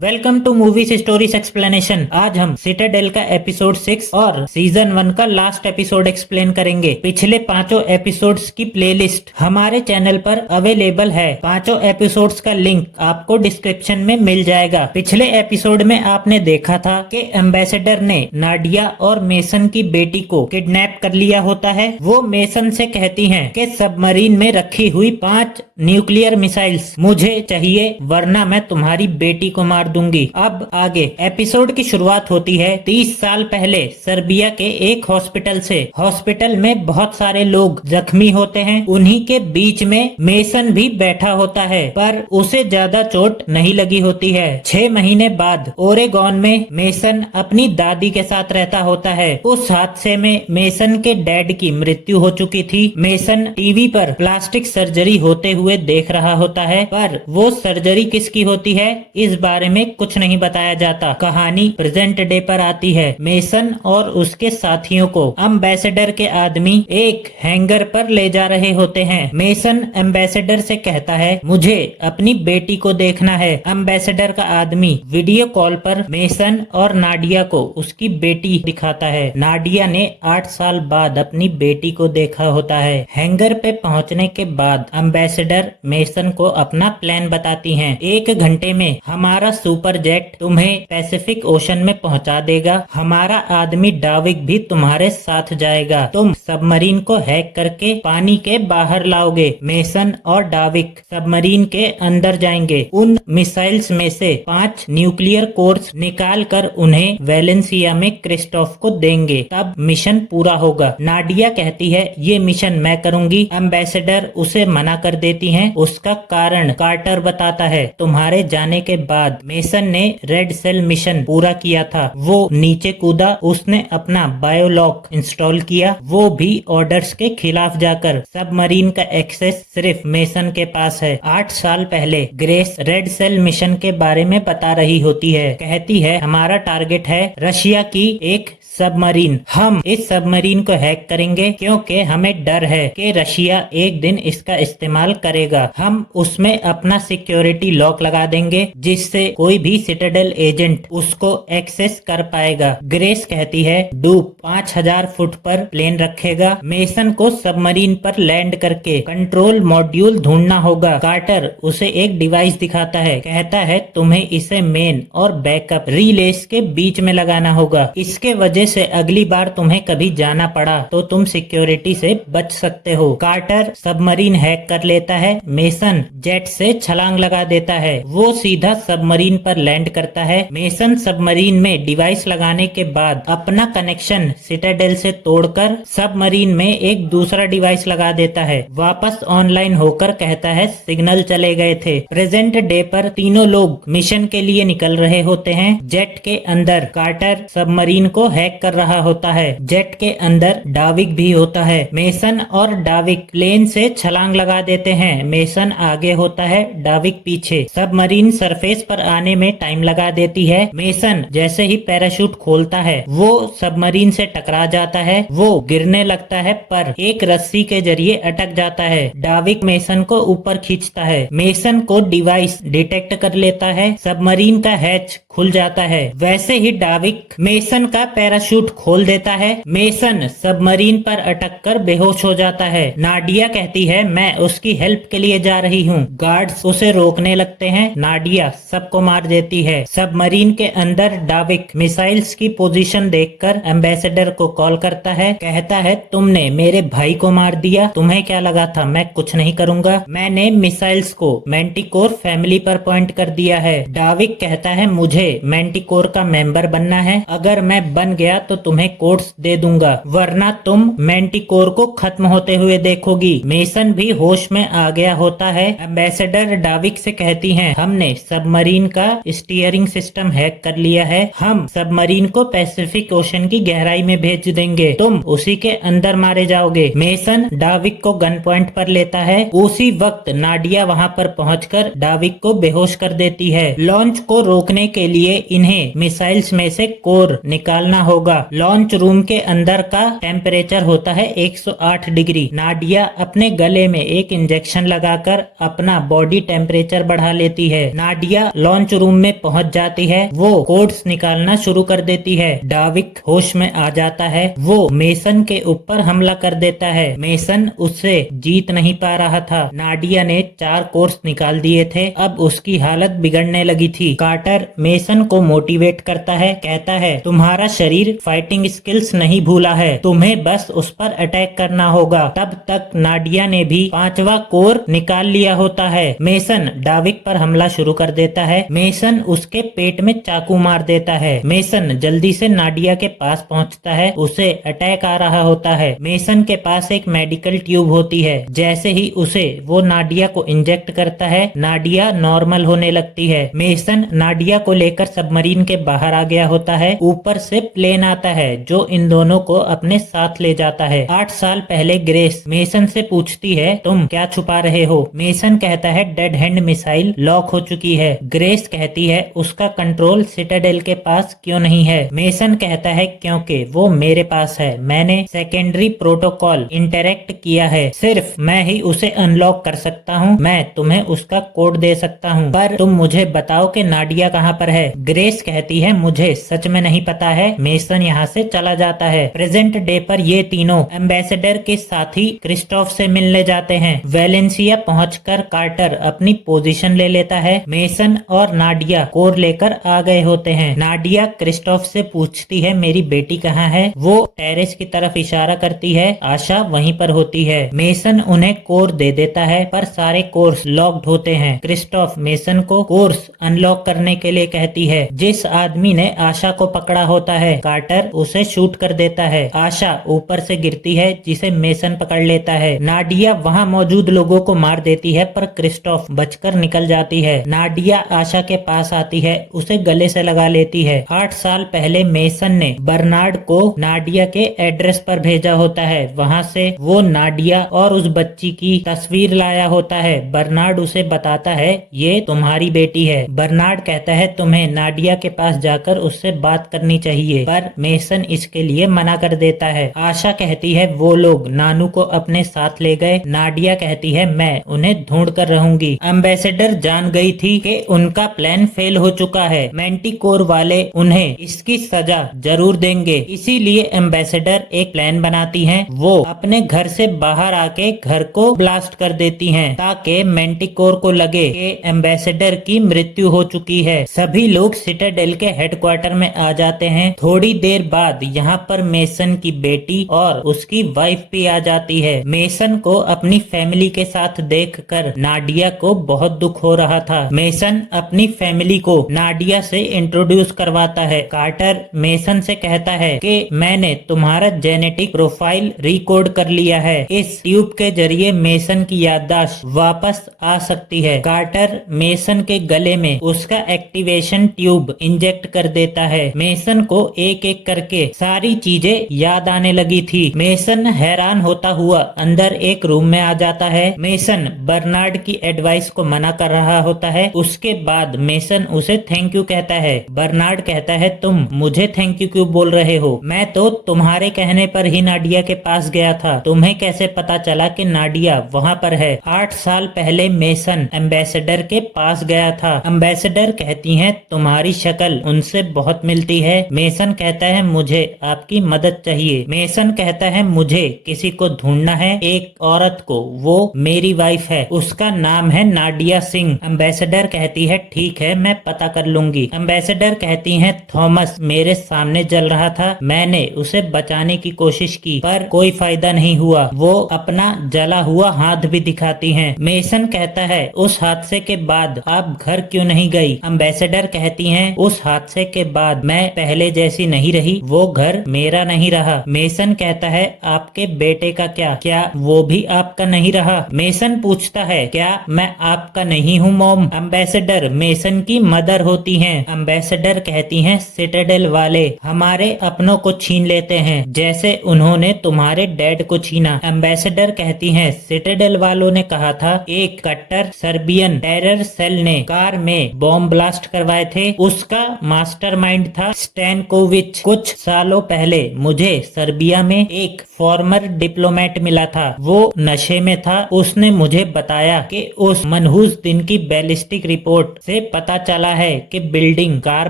Welcome to movies stories explanation. आज हम Citadel का एपिसोड 6 और सीजन 1 का लास्ट एपिसोड एक्सप्लेन करेंगे। पिछले पांचों एपिसोड्स की प्लेलिस्ट हमारे चैनल पर अवेलेबल है। पांचों एपिसोड्स का लिंक आपको डिस्क्रिप्शन में मिल जाएगा। पिछले एपिसोड में आपने देखा था कि एम्बेसडर ने नाडिया और मेसन की बेटी को किडनैप कर लिया होता है। वो मेसन से कहती हैं कि सबमरीन में रखी हुई 5 न्यूक्लियर मिसाइल्स मुझे चाहिए, वरना मैं तुम्हारी बेटी को मार दूंगी। अब आगे एपिसोड की शुरुआत होती है 30 साल पहले सर्बिया के एक हॉस्पिटल से। हॉस्पिटल में बहुत सारे लोग जख्मी होते हैं। उन्हीं के बीच में मेसन भी बैठा होता है, पर उसे ज्यादा चोट नहीं लगी होती है। 6 महीने बाद ओरेगॉन में मेसन अपनी दादी के साथ रहता होता है। उस हादसे में मेसन के डैड की मृत्यु हो चुकी थी। मेसन टीवी पर प्लास्टिक सर्जरी होते हुए देख रहा होता है, पर वो सर्जरी किसकी होती है इस बारे में कुछ नहीं बताया जाता। कहानी प्रेजेंट डे पर आती है। मेसन और उसके साथियों को एम्बेसडर के आदमी एक हैंगर पर ले जा रहे होते हैं। मेसन एम्बेसडर से कहता है, मुझे अपनी बेटी को देखना है। एम्बेसडर का आदमी वीडियो कॉल पर मेसन और नाडिया को उसकी बेटी दिखाता है। नाडिया ने 8 साल बाद अपनी बेटी को देखा होता है। हैंगर पे पहुंचने के बाद एम्बेसडर मेसन को अपना प्लान बताती हैं। 1 घंटे में हमारा सुपर जेट तुम्हें पैसिफिक ओशन में पहुंचा देगा। हमारा आदमी डाविक भी तुम्हारे साथ जाएगा। तुम सबमरीन को हैक करके पानी के बाहर लाओगे। मेसन और डाविक सबमरीन के अंदर जाएंगे। उन मिसाइल्स में से 5 न्यूक्लियर कोर्स निकाल कर उन्हें वेलेंसिया में क्रिस्टोफ को देंगे, तब मिशन पूरा होगा। नाडिया कहती है, ये मिशन मैं करूंगी। एम्बेसडर उसे मना कर देती हैं। उसका कारण कार्टर बताता है, तुम्हारे जाने के बाद मेसन ने रेड सेल मिशन पूरा किया था। वो नीचे कूदा, उसने अपना बायोलॉक इंस्टॉल किया। वो भी ऑर्डर्स के खिलाफ जाकर। सबमरीन का एक्सेस सिर्फ मेसन के पास है। 8 साल पहले ग्रेस रेड सेल मिशन के बारे में बता रही होती है। कहती है, हमारा टारगेट है रशिया की एक सबमरीन। हम इस सबमरीन को हैक करेंगे क्योंकि हमें डर है कि रशिया एक दिन इसका इस्तेमाल करेगा। हम उसमें अपना सिक्योरिटी लॉक लगा देंगे, जिससे कोई भी सिटाडेल एजेंट उसको एक्सेस कर पाएगा। ग्रेस कहती है, डूप 5000 फुट पर प्लेन रखेगा। मेसन को सबमरीन पर लैंड करके कंट्रोल मॉड्यूल ढूंढना होगा। कार्टर उसे एक डिवाइस दिखाता है। कहता है, तुम्हें इसे मेन और बैकअप रिलेस के बीच में लगाना होगा। इसके वजह से अगली बार तुम्हें कभी जाना पड़ा तो तुम सिक्योरिटी से बच सकते हो। कार्टर सबमरीन हैक कर लेता है। मेसन जेट से छलांग लगा देता है। वो सीधा सबमरीन पर लैंड करता है। मेसन सबमरीन में डिवाइस लगाने के बाद अपना कनेक्शन सिटाडेल से तोड़कर सबमरीन में एक दूसरा डिवाइस लगा देता है। वापस ऑनलाइन होकर कहता है, सिग्नल चले गए थे। प्रेजेंट डे पर तीनों लोग मिशन के लिए निकल रहे होते हैं। जेट के अंदर कार्टर सबमरीन को हैक कर रहा होता है। जेट के अंदर डाविक भी होता है। मेसन और डाविक प्लेन से छलांग लगा देते हैं। मेसन आगे होता है, डाविक पीछे। सबमरीन सरफेस पर आने में टाइम लगा देती है। मेसन जैसे ही पैराशूट खोलता है, वो सबमरीन से टकरा जाता है। वो गिरने लगता है, पर एक रस्सी के जरिए अटक जाता है। डाविक मेसन को ऊपर खींचता है। मेसन को डिवाइस डिटेक्ट कर लेता है। सबमरीन का हैच खुल जाता है। वैसे ही डाविक मेसन का पैराशूट खोल देता है। मेसन सबमरीन पर अटक कर बेहोश हो जाता है। नाडिया कहती है, मैं उसकी हेल्प के लिए जा रही हूँ। गार्ड्स उसे रोकने लगते हैं। नाडिया सबको मार देती है। सबमरीन के अंदर डाविक मिसाइल्स की पोजीशन देखकर एम्बेसडर को कॉल करता है। कहता है, तुमने मेरे भाई को मार दिया। तुम्हें क्या लगा था मैं कुछ नहीं करूंगा? मैंने मिसाइल्स को मैंटिकोर फैमिली पर पॉइंट कर दिया है। डाविक कहता है, मुझे मैंटिकोर का मेंबर बनना है। अगर मैं बन गया तो तुम्हें कोड्स दे दूंगा, वरना तुम मैंटिकोर को खत्म होते हुए देखोगी। मेसन भी होश में आ गया होता है। एम्बेसडर डाविक से कहती हैं, हमने सबमरीन का स्टीयरिंग सिस्टम हैक कर लिया है। हम सबमरीन को पैसिफिक ओशन की गहराई में भेज देंगे। तुम उसी के अंदर मारे जाओगे। मेसन डाविक को गन पॉइंट पर लेता है। उसी वक्त नाडिया वहां पर पहुंचकर डाविक को बेहोश कर देती है। लॉन्च को रोकने के लिए इन्हें मिसाइल्स में से कोर निकालना होगा। लॉन्च रूम के अंदर का टेम्परेचर होता है 108 डिग्री। नाडिया अपने गले में एक इंजेक्शन लगाकर अपना बॉडी टेम्परेचर बढ़ा लेती है। नाडिया लॉन्च लॉन्च रूम में पहुंच जाती है। वो कोड्स निकालना शुरू कर देती है। डाविक होश में आ जाता है। वो मेसन के ऊपर हमला कर देता है। मेसन उससे जीत नहीं पा रहा था। नाडिया ने 4 कोर्स निकाल दिए थे। अब उसकी हालत बिगड़ने लगी थी। कार्टर मेसन को मोटिवेट करता है, कहता है तुम्हारा शरीर फाइटिंग स्किल्स नहीं भूला है, तुम्हें बस उस पर अटैक करना होगा। तब तक नाडिया ने भी 5वां कोर निकाल लिया होता है। मेसन डाविक पर हमला शुरू कर देता है। मेसन उसके पेट में चाकू मार देता है। मेसन जल्दी से नाडिया के पास पहुंचता है। उसे अटैक आ रहा होता है। मेसन के पास एक मेडिकल ट्यूब होती है। जैसे ही उसे वो नाडिया को इंजेक्ट करता है, नाडिया नॉर्मल होने लगती है। मेसन नाडिया को लेकर सबमरीन के बाहर आ गया होता है। ऊपर से प्लेन आता है जो इन दोनों को अपने साथ ले जाता है। 8 साल पहले ग्रेस मेसन से पूछती है तुम क्या छुपा रहे हो। मेसन कहता है डेड हैंड मिसाइल लॉक हो चुकी है। ग्रेस कहती है उसका कंट्रोल सिटाडेल के पास क्यों नहीं है। मेसन कहता है क्योंकि वो मेरे पास है, मैंने सेकेंडरी प्रोटोकॉल इंटरेक्ट किया है, सिर्फ मैं ही उसे अनलॉक कर सकता हूँ। मैं तुम्हें उसका कोड दे सकता हूँ, पर तुम मुझे बताओ कि नाडिया कहाँ पर है। ग्रेस कहती है मुझे सच में नहीं पता है। मेसन यहाँ से चला जाता है। प्रेजेंट डे पर ये तीनों एम्बेसडर के साथी क्रिस्टोफ से मिलने जाते हैं। वेलेंसिया पहुंचकर कार्टर अपनी पोजीशन ले लेता है। मेसन और नाडिया कोर लेकर आ गए होते हैं। नाडिया क्रिस्टोफ से पूछती है मेरी बेटी कहाँ है। वो टेरेस की तरफ इशारा करती है। आशा वहीं पर होती है। मेसन उन्हें कोर दे देता है, पर सारे कोर्स लॉक्ड होते हैं। क्रिस्टोफ मेसन को कोर्स अनलॉक करने के लिए कहती है। जिस आदमी ने आशा को पकड़ा होता है, कार्टर उसे शूट कर देता है। आशा ऊपर से गिरती है, जिसे मेसन पकड़ लेता है। नाडिया वहाँ मौजूद लोगों को मार देती है, पर क्रिस्टोफ बचकर निकल जाती है। नाडिया आशा के पास आती है, उसे गले से लगा लेती है। 8 साल पहले मेसन ने बर्नार्ड को नाडिया के एड्रेस पर भेजा होता है। वहाँ से वो नाडिया और उस बच्ची की तस्वीर लाया होता है। बर्नार्ड उसे बताता है ये तुम्हारी बेटी है। बर्नार्ड कहता है तुम्हें नाडिया के पास जाकर उससे बात करनी चाहिए, पर मेसन इसके लिए मना कर देता है। आशा कहती है वो लोग नानू को अपने साथ ले गए। नाडिया कहती है मैं उन्हें ढूंढ कर रहूंगी। एम्बेसडर जान गई थी कि उनका प्लान फेल हो चुका है। मैंटिकोर वाले उन्हें इसकी सजा जरूर देंगे, इसीलिए एम्बेसडर एक प्लान बनाती हैं। वो अपने घर से बाहर आके घर को ब्लास्ट कर देती हैं, ताकि मैंटिकोर को लगे कि एम्बेसडर की मृत्यु हो चुकी है। सभी लोग सिटाडेल के हेडक्वार्टर में आ जाते हैं। थोड़ी देर बाद यहाँ पर मेसन की बेटी और उसकी वाइफ भी आ जाती है। मेसन को अपनी फैमिली के साथ देखकर नाडिया को बहुत दुख हो रहा था। मेसन अपनी फैमिली को नाडिया से इंट्रोड्यूस करवाता है। कार्टर मेसन से कहता है कि मैंने तुम्हारा जेनेटिक प्रोफाइल रिकॉर्ड कर लिया है। इस ट्यूब के जरिए मेसन की याददाश्त वापस आ सकती है। कार्टर मेसन के गले में उसका एक्टिवेशन ट्यूब इंजेक्ट कर देता है। मेसन को एक एक करके सारी चीजें याद आने लगी थी। मेसन हैरान होता हुआ अंदर एक रूम में आ जाता है। मेसन बर्नार्ड की एडवाइस को मना कर रहा होता है। उसके बाद मेसन उसे थैंक यू कहता है। बर्नार्ड कहता है तुम मुझे थैंक यू क्यों बोल रहे हो, मैं तो तुम्हारे कहने पर ही नाडिया के पास गया था, तुम्हें कैसे पता चला कि नाडिया वहाँ पर है। 8 साल पहले मेसन एम्बेसडर के पास गया था। एम्बेसडर कहती हैं तुम्हारी शक्ल उनसे बहुत मिलती है। मेसन कहता है मुझे आपकी मदद चाहिए। मेसन कहता है मुझे किसी को ढूंढना है, एक औरत को, वो मेरी वाइफ है, उसका नाम है नाडिया सिंह। एम्बेसडर कहती है ठीक है मैं पता कर लूंगी। एम्बेसडर कहती हैं थॉमस मेरे सामने जल रहा था, मैंने उसे बचाने की कोशिश की पर कोई फायदा नहीं हुआ। वो अपना जला हुआ हाथ भी दिखाती हैं। मेसन कहता है उस हादसे के बाद आप घर क्यों नहीं गई। एम्बेसडर कहती हैं उस हादसे के बाद मैं पहले जैसी नहीं रही, वो घर मेरा नहीं रहा। मेसन कहता है आपके बेटे का क्या वो भी आपका नहीं रहा। मेसन पूछता है क्या मैं आपका नहीं हूँ मॉम। एम्बेसडर मेसन की मदर होती हैं। एम्बेसडर कहती हैं सिटाडेल वाले हमारे अपनों को छीन लेते हैं, जैसे उन्होंने तुम्हारे डैड को छीना। एम्बेसडर कहती हैं सिटाडेल वालों ने कहा था एक कट्टर सर्बियन टेरर सेल ने कार में बॉम्ब ब्लास्ट करवाए थे, उसका मास्टरमाइंड था स्टैनकोविच। कुछ सालों पहले मुझे सर्बिया में एक फॉर्मर डिप्लोमेट मिला था, वो नशे में था। उसने मुझे बताया कि उस मनहूस दिन की बैलिस्टिक रिपोर्ट से मुझे पता चला है कि बिल्डिंग कार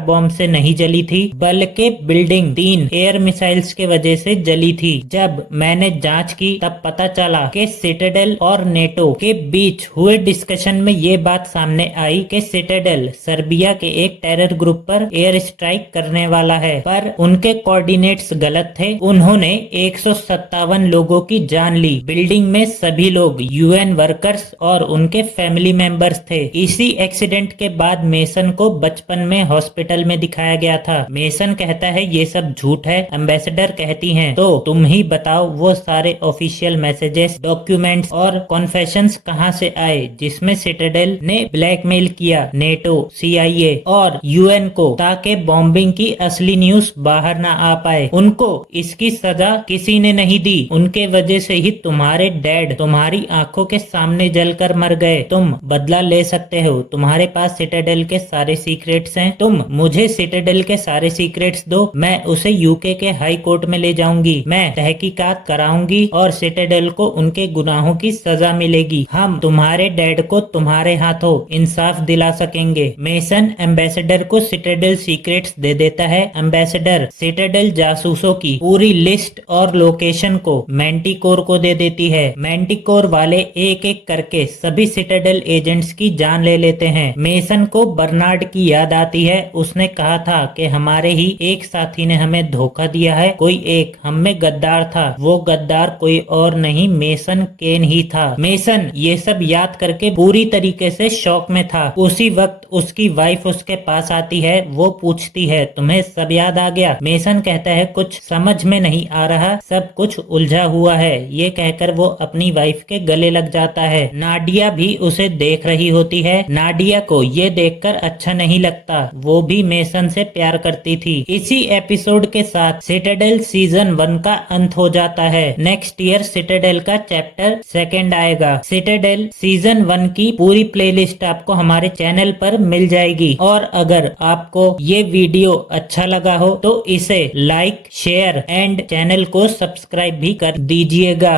बॉम्ब से नहीं जली थी, बल्कि बिल्डिंग 3 एयर मिसाइल्स के वजह से जली थी। जब मैंने जांच की तब पता चला कि सिटाडेल और नेटो के बीच हुए डिस्कशन में ये बात सामने आई कि सिटाडेल सर्बिया के एक टेरर ग्रुप पर एयर स्ट्राइक करने वाला है, पर उनके कोऑर्डिनेट्स गलत थे। उन्होंने 157 लोगों की जान ली। बिल्डिंग में सभी लोग यूएन वर्कर्स और उनके फैमिली मेंबर्स थे। इसी एक्सीडेंट के बाद मेसन को बचपन में हॉस्पिटल में दिखाया गया था। मेसन कहता है ये सब झूठ है। एम्बेसडर कहती हैं तो तुम ही बताओ वो सारे ऑफिशियल मैसेजेस, डॉक्यूमेंट्स और कॉन्फेशंस कहां से आए जिसमें सिटाडेल ने ब्लैकमेल किया नेटो, सीआईए और यूएन को, ताकि बॉम्बिंग की असली न्यूज बाहर ना आ पाए। उनको इसकी सजा किसी ने नहीं दी। उनके वजह से ही तुम्हारे डैड तुम्हारी आंखों के सामने जलकर मर गए। तुम बदला ले सकते हो। तुम्हारे पास सिटाडेल के सारे सीक्रेट्स हैं। तुम मुझे सिटाडेल के सारे सीक्रेट्स दो, मैं उसे यूके के हाई कोर्ट में ले जाऊंगी। मैं तहकीकात कराऊंगी और सिटाडेल को उनके गुनाहों की सजा मिलेगी। हम तुम्हारे डैड को तुम्हारे हाथों इंसाफ दिला सकेंगे। मेसन एम्बेसडर को सिटाडेल सीक्रेट्स दे देता है। एम्बेसडर सिटाडेल जासूसों की पूरी लिस्ट और लोकेशन को मैंटिकोर को दे देती है। मैंटिकोर वाले एक एक करके सभी सिटाडेल एजेंट्स की जान ले लेते हैं। मेसन को बर्नार्ड की याद आती है। उसने कहा था कि हमारे ही एक साथी ने हमें धोखा दिया है। कोई एक हम में गद्दार था। वो गद्दार कोई और नहीं, मेसन केन ही था। मेसन ये सब याद करके पूरी तरीके से शॉक में था। उसी वक्त उसकी वाइफ उसके पास आती है। वो पूछती है तुम्हें सब याद आ गया? मेसन कहता है कुछ समझ में नहीं आ रहा, सब कुछ उलझा हुआ है। ये कहकर वो अपनी वाइफ के गले लग जाता है। नाडिया भी उसे देख रही होती है। नाडिया को ये देखकर अच्छा नहीं लगता। वो भी मेसन से प्यार करती थी। इसी एपिसोड के साथ सिटाडेल सीजन 1 का अंत हो जाता है। नेक्स्ट ईयर सिटाडेल का चैप्टर 2 आएगा। सिटाडेल सीजन 1 की पूरी प्लेलिस्ट आपको हमारे चैनल पर मिल जाएगी। और अगर आपको ये वीडियो अच्छा लगा हो तो इसे लाइक, शेयर एंड चैनल को सब्सक्राइब भी कर दीजिएगा।